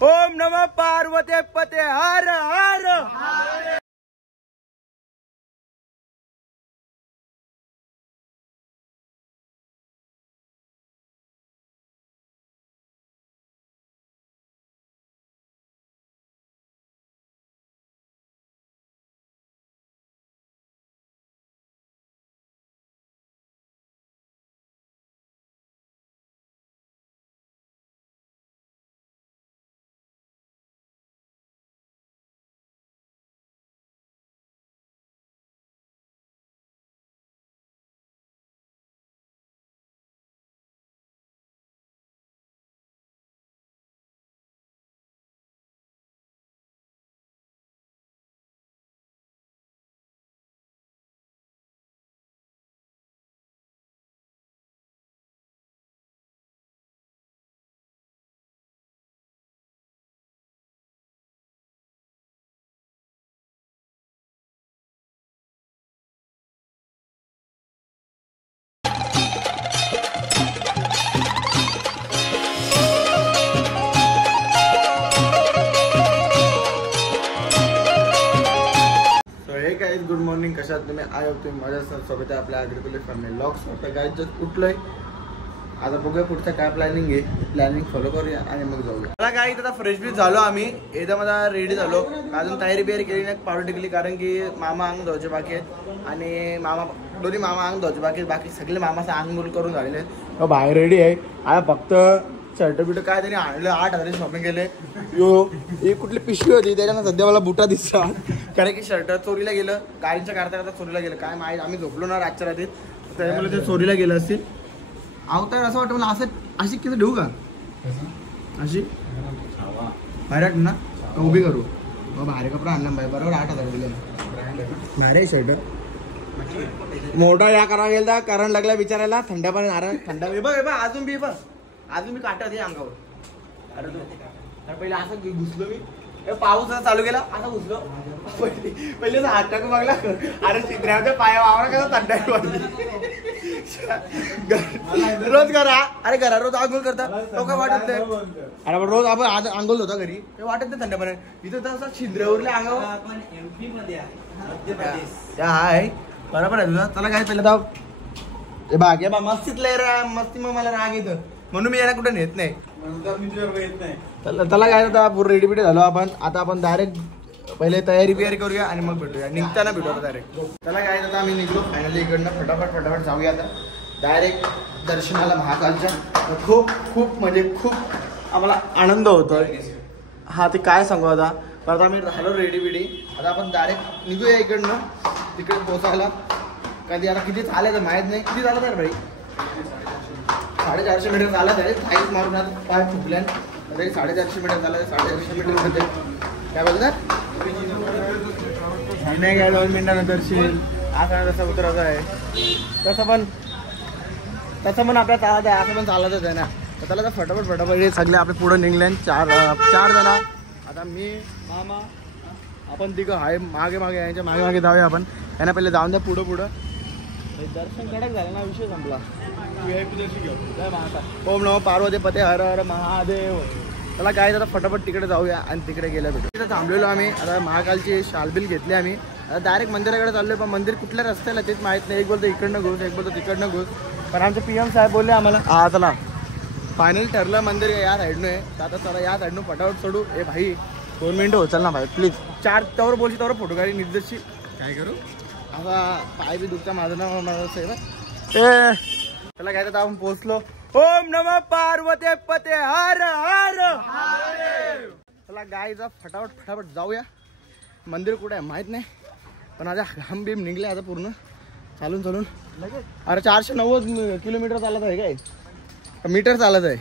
ओम नमः पार्वती पते हर हर। Good morning, कशात तुम्ही आय तुम्ही माझ्या सोबत आपल्या ॲग्रिकल्चर फॅमिली ब्लॉग्स आता गाईच जस्ट उठलोय. आता बघूया पुढचं काय प्लॅनिंग आहे, प्लॅनिंग फॉलो करूया आणि मग जाऊया. मला गाई आता फ्रेश बी झालो आम्ही, एकदम आता रेडी झालो. अजून तयारी बियारी केली नाही, पावडर टिकली, कारण की मामा अंग धुवायचे बाकी आहेत आणि दोन्ही मामा अंग धुवायचे बाकी, बाकी सगळे मामाचं अंग करून झालेले आहेत. बाहेर रेडी आहे. आता फक्त शर्ट बिट काय तरी आणलं, 8,000 शॉपिंग केले. ही कुठली पिशवी होती त्याच्यानं सध्या मला बुटा दिसतात, कारण की शर्ट चोरीला गेलं, गाडीच्या करता करता चोरीला गेलं. काय माहीत, आम्ही झोपलो ना रातच्या रात्रीत, त्यामुळे ते चोरीला गेलं असतील. अवतार असं वाटतं मला, असं अशी किती ठेवू का, अशी बाहेर ना उभी करू. मग भारी कपडा आणला बाई, बरोबर 8,000 दिले. नारे शर्ट मोठा या करावा गेला, कारण लागला विचारायला. थंड पण नारळ थंड बघ अजून बी बघ, अजून मी काटत आहे अंगावर. अरे तू पहिले असं घुसलो मी, पाऊस चालू केला असं घुसलो. पहिले हात टाकू बघला, अरे चित्र्याच्या पाया वावरा कसा थंडाई वाटली. रोज करा, अरे घरा रोज आंघोळ करता तो काय वाटत नाही. अरे पण रोज आपण आज आंघोळ होता घरी, ते वाटत नाही थंडपणे. इथं तर असं छिद्रावरले अंगावर आहे. बरोबर आहे तुझं. चला काय पहिलं जाऊ ते भाग्य बा, मस्तीत लय मस्ती. मग मला राग येतं म्हणून मी याला कुठे नेत नाही. त्याला काय आता पूर्ण रेडी बिडी झालो आपण. आता आपण डायरेक्ट पहिले तयारी बियारी करूया आणि मग भेटूया, निघताना भेटू आता डायरेक्ट. त्याला काय आता आम्ही निघलो फायनली इकडनं. फटाफट जाऊया आता डायरेक्ट दर्शनाला महाकालच्या. खूप खूप म्हणजे खूप आम्हाला आनंद होतोय. हा ते काय सांगू आता. परत आम्ही झालो रेडी बिडी. आता आपण डायरेक्ट निघूया इकडनं तिकडे पोचायला. कधी आता किती चालायचं माहीत नाही. किती चालत आहे भाई, 450 मीटर चालत आहे. थाईच मारून पाय फुटल्यान तरी 450 मीटर चालत आहे. 450 मीटर मध्ये काय बोलतात नाही काय 2 मिनिटानंतर शील असा तसं उतरवत आहे. तसं पण आपल्या चालत आहे, असं पण चालतच आहे ना. तर त्याला तर फटाफट हे सगळे आपले पुढं निघले. 4 जण. आता मी मामा आपण तिघं आहे मागे यांच्या मागे जाऊया आपण. यांना पहिले जाऊन द्या पुढं. दर्शन कडक झालं ना, विषय संपला. ओम नमः पार्वती पते हर हर महादेव. त्याला काय आता फटाफट तिकडे जाऊया आणि तिकडे गेल्या भेटू. तिथे थांबलेलो आम्ही. आता महाकालची शालबिल घेतली आम्ही. आता डायरेक्ट मंदिराकडे चाललोय, पण मंदिर कुठल्या रस्त्याला तेच माहीत नाही. एक बोलतो इकडनं घुस, एक बोलतो तिकडनं घुस. पण आमचे PM साहेब बोलले आम्हाला हा चला फायनल ठरलं मंदिर या साईडनं आहे. तर आता चला या साईडनं फटाफट सोडू. ए भाई 2 मिनिटं हो चल ना भाई प्लीज. 4 त्यावर बोलशी त्यावर फोटो काढी निर्देशी काय करू. आता पाय बी दुखता माझं ना माझं साहेब. त्याला काय तर आपण पोहोचलो. ओम नमः पार्वती पते हर हर. चला गाईचा फटाफट जाऊया. मंदिर कुठे आहे माहित नाही, पण आता हम बीम निघले आता पूर्ण चालून. अरे 490 किलोमीटर चालत आहे काय, मीटर चालत आहे.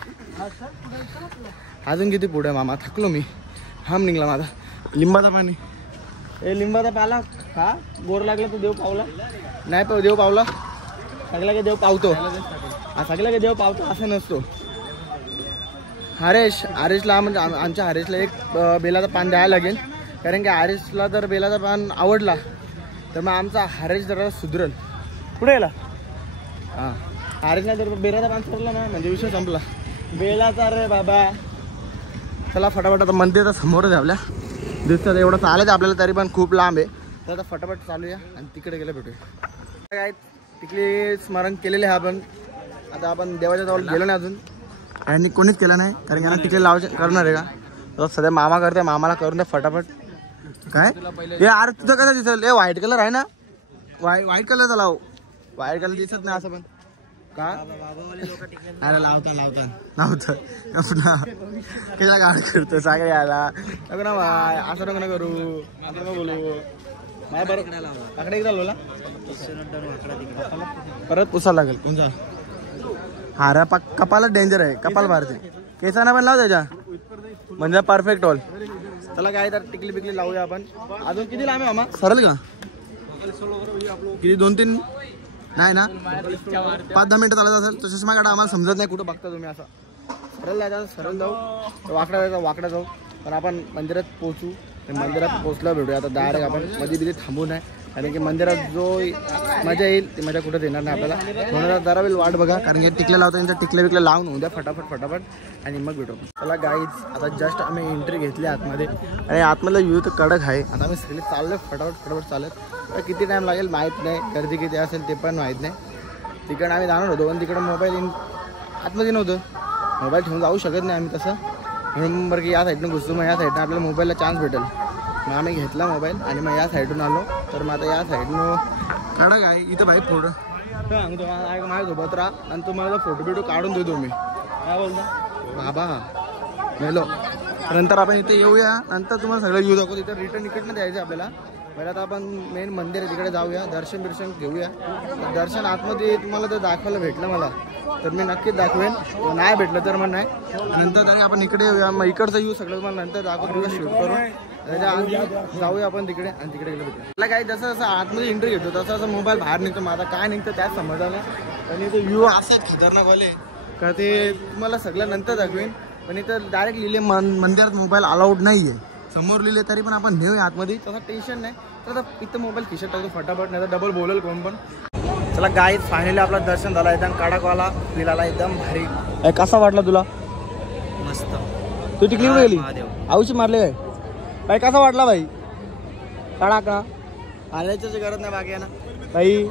अजून किती पुढे मामा, थकलो मी. हम निघला माझा. लिंबाचा पाणी, लिंबाचा पाला हा. गोर लागला तर देव पावला नाही, देव पावला सगळ्या की देव पावतो. सगळ्या की देव पावतो असं नसतो. हरेशला म्हणजे आमच्या हरेशला एक बेलाचं पान द्यायला लागेल, कारण की हरेशला जर बेलाचं पान आवडला तर मग आमचा हरेश जरा सुधरल. पुढे गेला हां. हरेशला जर बेलाचं पान सोडलं ना म्हणजे विषय संपला. बेलाचा रे बाबा चला फटाफट आता मंदिर समोरच आहे आपल्या दिसतं एवढं चालायचं आपल्याला तरी पण खूप लांब आहे तर आता फटाफट चालूया आणि तिकडे गेलं भेटूया काय तिकडे स्मरण केलेले आहे आपण आता आपण देवाच्या जवळ गेलो नाही अजून आणि कोणीच केलं नाही कारण की तिकडे लावायचे करणार आहे का तर सध्या मामा करते मामाला करून द्या फटाफट काय हे अरे तुझं कसं दिसेल हे व्हाईट कलर आहे ना व्हाईट कलरचा लाव व्हाईट कलर दिसत नाही असं पण का अरे लावता कशा गाड करतो सागर यायला नको ना बाय असं नको ना करू असं नको बोलू माय बरं आकडे एकदा बोला परत पुसायला लागेल तुमचा हारा कपाला डेंजर आहे कपाल भारते केसांना पण लाव त्याच्या म्हणजे परफेक्ट ऑल चला काय तर टिकली बिकली लावूया आपण अजून किती लांब आहे मामा सरळ का किती 2-3 नाही ना 5-10 मिनिटं चालत असेल तसेच माझ्याकडे आम्हाला समजत नाही कुठं बघता तुम्ही असं सरळ जायचं सरळ जाऊ वाकडा जायचं वाकडा जाऊ पण आपण मंदिरात पोहोचू मंदिरात पोहोचला भेटूया आता डायरेक्ट आपण मध्ये बिधी थांबू नाही कारण की मंदिरात जो मजा येईल ती मजा कुठं येणार नाही आपल्याला म्हणून जरा वेळ वाट बघा कारण की टिकल्या लावतो त्यांच्या टिकल्या विकल्या लावून होऊ द्या फटाफट आणि मग भेटू चला गाईज आता जस्ट आम्ही एंट्री घेतली आतमध्ये आणि आतमधलं व्ह्यू तर कडक आहे आता आम्ही सगळे चाललो फटाफट चालत किती टाईम लागेल माहीत नाही गर्दी किती असेल ते पण माहीत नाही तिकडं आम्ही जाणार होतो पण तिकडं मोबाईल आतमध्ये नव्हतं मोबाईल ठेवून जाऊ शकत नाही आम्ही तसं म्हणून बरं की या साईडनं घुसतो मग या साईडनं आपल्याला मोबाईलला चान्स भेटेल मग आम्ही घेतला मोबाईल आणि मग या साईडून आलो तर मग आता या साईडनं काढा काय इथं भाई फोटो सांगतो माझ्यासोबत राहा आणि तुम्हाला फोटो काढून देतो मी काय बोलता बाबा मेलो नंतर आपण इथे येऊया नंतर तुम्हाला सगळं येऊ दाखवतो इथं रिटर्न इकडनं द्यायचं आपल्याला पहिला तर आपण मेन मंदिर आहे तिकडे जाऊया दर्शन घेऊया दर्शन आतमध्ये तुम्हाला जर दाखवायला भेटलं मला तर मी नक्कीच दाखवेन नाही भेटलं तर मग नाही नंतर तरी आपण इकडे येऊया मग इकडचं येऊ सगळं मला नंतर दाखवून शूट करून त्याच्या आधी जाऊया आपण तिकडे आणि तिकडे गेलो भेटू मला काही जसं जसं आतमध्ये एंट्री घेतो तसं असं मोबाईल बाहेर निघतो मग आता काय निघतं त्याच समजलं आणि तो व्ह्यू असाच खतरनाक वाले का ते तुम्हाला सगळं नंतर दाखवेन पण इथं डायरेक्ट लिहिले मंदिरात मोबाईल अलाउड नाही आहे समोर लिहिले तरी पण आपण नेऊया आतमध्ये तसं टेन्शन नाही तर इथं मोबाईल खिशात टाकतो फटाफट नाही तर डबल बोलेल कोण पण चला गाईज फायनली आपलं दर्शन झालं एकदम कडकवाला फील आला एकदम भारी कसा वाटला तुला मस्त तू टिकली कुठे गेली औषध मारले काय भाई कसा वाटला भाई काढा का आल्याची गरज नाही बाकी आहे ना काही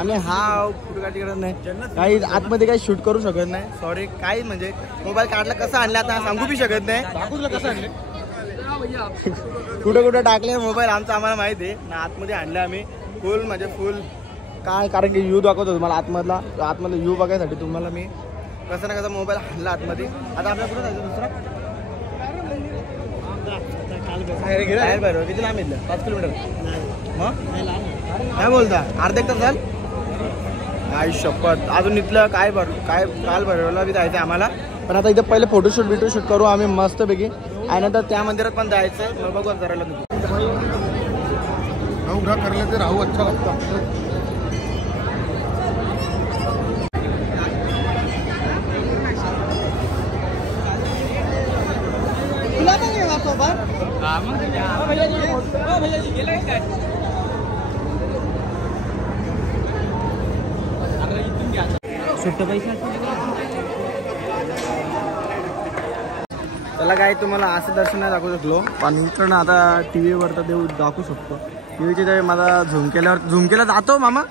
आम्ही फुटकाटी करत नाही काही आतमध्ये काही शूट करू शकत नाही सॉरी काही म्हणजे मोबाईल काढला कसं आणला आता सांगू बी शकत नाही दाखवूला कसं आणले कुठं टाकले मोबाईल आमचा आम्हाला माहिती आहे ना आतमध्ये आणले आम्ही फुल म्हणजे फुल काय कारण की व्ह्यू दाखवतो तुम्हाला आतमधला व्ह्यू बघायसाठी तुम्हाला मी कसं ना कसं मोबाईल आणला आतमध्ये आता आपल्या कुठं जायचं दुसरा बरोबर किती लांब येतलं 5 किलोमीटर मग काय बोलता अर्धा एक तास झाल काय शपथ अजून इथलं काय काल भरवला बी जायचं आम्हाला पण आता इथं पहिले फोटोशूट करू आम्ही मस्तपैकी आणि नंतर त्या मंदिरात पण जायचं मग बघू करायला करले तर राहू अच्छा लागतं त्याला काय तुम्हाला असं दर्शन नाही दाखवू शकलो पण इकडनं आता टीव्हीवर तर देऊ दाखवू शकतो टीव्हीचे मला झूम केला जातो मामा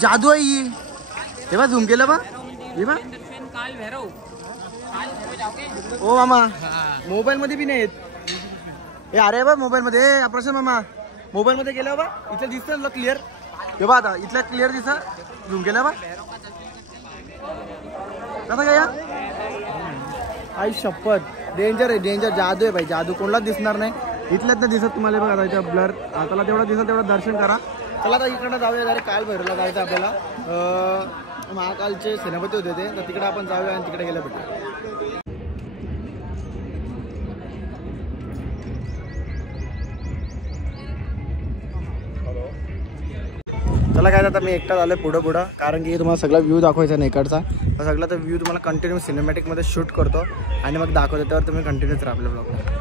जादू आहे हे बा झूम केलं बा हे बा ओ मामा मोबाईल मध्ये बी नाही येत हे अरे बा मोबाईल मध्ये प्रश्न मामा मोबाईल मध्ये गेला बा इथलं दिसतं क्लिअर हे बा आता इथलं क्लिअर दिसत झूम केलं बा कसं काय आई शपथ डेंजर आहे डेंजर जादू आहे भाई जादू कोणालाच दिसणार नाही इथल्याच नाही दिसत तुम्हाला बघा जायचं ब्लर आता तेवढं दिसत तेवढं दर्शन करा चला आता इकडनं जाऊया जरा काल भैरवला जायचं आपल्याला महाकालचे सेनापती होते ते तर तिकडे आपण जाऊया आणि तिकडे गेल्या भेटू चला काय आता मी एकटा झालोय पुढं कारण की तुम्हाला सगळा व्ह्यू दाखवायचा नाही इकडचा तर सगळा तर व्ह्यू तुम्हाला कंटिन्यू सिनेमॅटिकमध्ये शूट करतो आणि मग दाखवतो त्यावर तुम्ही कंटिन्यूच राहा आपल्या ब्लॉगला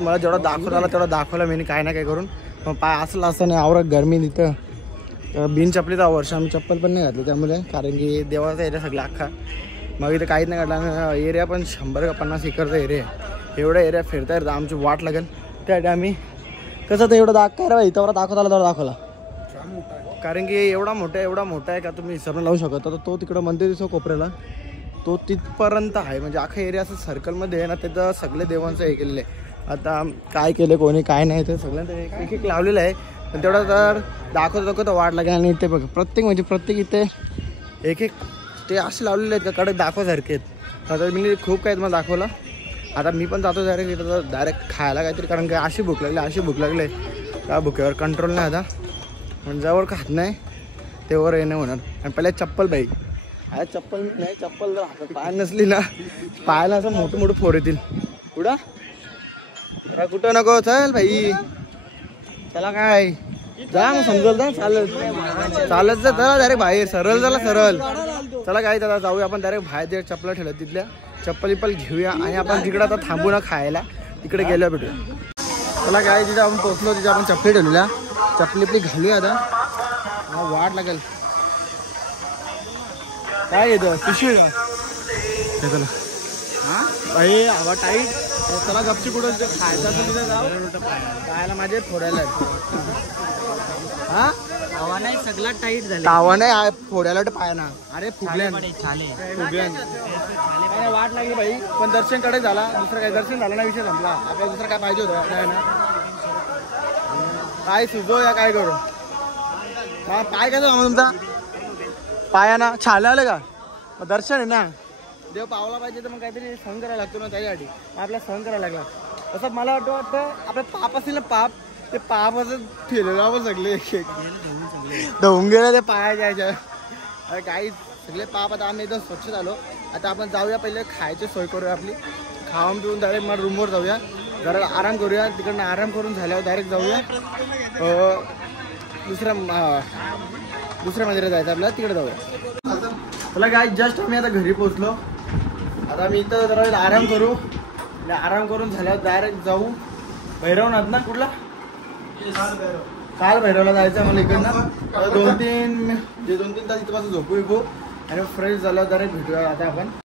मला जेवढा दाखवता आला तेवढा दाखवला मी काय ना काय करून. मग पाय असला असं नाही आवरत गरमी तिथं बिन चपलीचा वर्ष आम्ही चप्पल पण नाही घातली त्यामुळे, कारण की देवाचा एरिया सगळा अख्खा. मग इथं काहीच नाही काढला. एरिया पण 100 का 50 एकरचा एरिया आहे. एवढा एरिया फिरता येतं आमची वाट लागेल त्यासाठी आम्ही कसं तर एवढं काय रे इथं दाखवता आला तेवढा दाखवला, कारण की एवढा मोठा आहे का तुम्ही विसरून लावू शकता. तर तो तिकडं मंदिर दिसतो कोपऱ्याला, तो तिथपर्यंत आहे. म्हणजे अख्खा एरिया असं सर्कलमध्ये आहे ना, त्याचं सगळे देवांचं हे केलेलं आहे. आता काय केलं कोणी काय नाही ते सगळ्यांचं एक एक लावलेलं आहे. पण तेवढा तर दाखवतो वाट लागेल. आणि इथे बघ प्रत्येक इथे एक एक ते असे लावलेले आहेत का कडक दाखवासारखे आहेत. आता मी खूप काही तुम्हाला दाखवलं. आता मी पण जातो डायरेक्ट खायला काहीतरी, कारण की अशी भूक लागली त्या भुकेवर कंट्रोल नाही आता. म्हणजे जवळ खात नाही तेवर येणं होणार. आणि पहिले चप्पल बाई अरे चप्पल नाही, चप्पल जर हातात पाय नसली ना पायाला असं मोठं फोर येतील. कुठं नको चल भाई, चला काय जा मग समजल ना चालत जा चला डायरेक्ट बाहेर सरळ चला काय दादा जाऊया आपण डायरेक्ट बाहेर जे चप्पल ठेवलं तिथल्या चप्पल घेऊया. आणि आपण तिकडे आता थांबू ना खायला, तिकडे गेलो भेटूया. चला काय तिथे आपण पोहोचलो, तिथे आपण चप्पली ठेवलेल्या चप्पली घालूया आता. वाट लागेल काय येतं पिशवी का चला हां भाई हवा टाईट. चला गपची कुठं खायचं असेल तिथे जाऊ. पाहायला माझे फोडायला हा हवा नाही सगळा टाईट झाला. तावा नाही फोडायला पाय ना. अरे फुगल्या वाट लागली भाई. पण दर्शन कडे झाला, दुसरं काय दर्शन झालं ना विषय संपला. आपल्याला दुसरं काय पाहिजे होतं नाही ना. काय सुचो या काय करू. पाय काय तुमचा पाया ना छाले आले का. दर्शन आहे ना, देव पावला पाहिजे तर मग काहीतरी सहन करायला लागतो ना त्याच्यासाठी. आपल्याला सहन करायला लागला. तसं मला वाटतं आपलं पाप असेल ना, पाप ते पाप असं ठेलेलं आपण सगळे धुवून गेले ते पाया जायच्या काही सगळे पाप. आता आम्ही एकदम स्वच्छ झालो. आता आपण जाऊया पहिले खायची सोय करूया आपली. खाऊन पिऊन डायरेक्ट मला रूमवर जाऊया, जरा आराम करूया. तिकडनं आराम करून झाल्यावर डायरेक्ट जाऊया दुसऱ्या मंदिरात जायचं आपल्याला, तिकडे जाऊया. चला काय जस्ट आम्ही आता घरी पोहोचलो. आता आम्ही इथं जरा आराम करू. आराम करून झाल्यावर डायरेक्ट जाऊ भैरवनाथ ना कुठला काल भैरवला जायचं मला इकडनं. 2-3 तास इथं पासून झोपू आणि फ्रेश झाल्यावर डायरेक्ट भेटूया आता आपण.